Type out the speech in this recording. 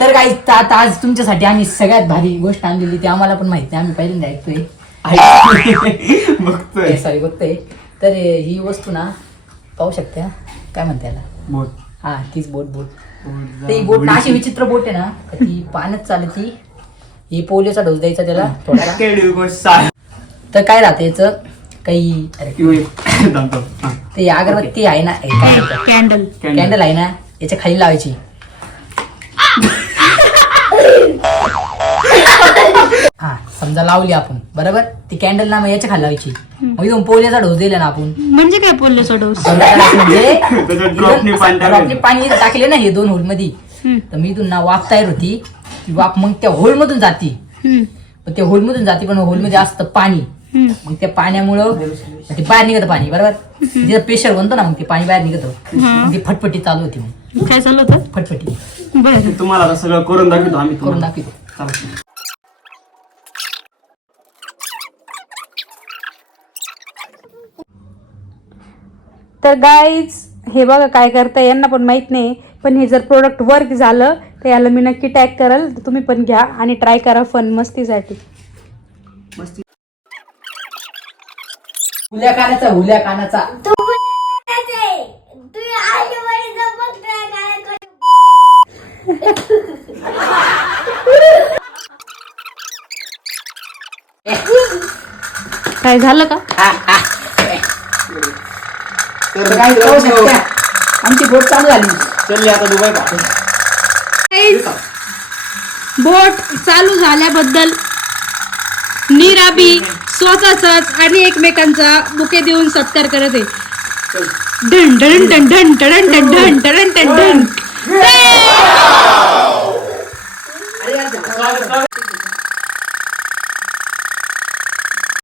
तर काही आता आज तुमच्यासाठी आम्ही सगळ्यात भारी गोष्ट आणलेली ती आम्हाला पण माहिती आहे, आम्ही पहिल्यांदा बघतोय सॉरी बघतोय. तर ही वस्तू ना पाहू शकते, काय म्हणते याला, बोट. हा तीच बोट. तर ही बोट ना अशी विचित्र बोट आहे ना, ती पाण्यात चालती. ही पोलिओचा डोस द्यायचा त्याला थोडा. तर काय राहते याचं काही ते अगरबत्ती आहे ना, कॅन्डल आहे ना, याच्या खाली लावायची. हा समजा लावली आपण बरोबर, ती कॅन्डल ना मग याच्या खाली लावायची. मग इथून पोलिओचा डोस दिला ना आपण. म्हणजे काय पोलिओचा डोस? म्हणजे पाणी टाकले ना हे 2 होल मध्ये, तर मी इथून ना वाफ तयार होती. ती वाफ मग त्या होल मधून जाती. त्या होल मधून जाते, पण होल मध्ये असतं पाणी. मग त्या पाण्यामुळं ते बाहेर निघतं पाणी बरोबर. तिथं प्रेशर बनतो ना, मग ते पाणी बाहेर निघतं. मग ती फटफटी चालू होती. मग काय चालू होतं? फटफटी. बरं, तुम्हाला सगळं करून दाखवतो आम्ही, करून दाखवतो. तर गाईज हे बघा काय करताय, यांना पण माहित नाही. पण हे जर प्रोडक्ट वर्क झालं तर याला मी नक्की टॅग कराल. तुम्ही पण घ्या आणि ट्राय करा फन मस्तीसाठी. हुल्या कानाचा काय झालं का? तर काय करू शकता, आमची बोट चालू झाली. चल आता दुबई बोट चालू झाल्याबद्दल नीराबी स्वतःच आणि एकमेकांचा बुके देऊन सत्कार करत आहे. ढन ढन ढन ढन ढन ढन ढन ढन ढन ढन.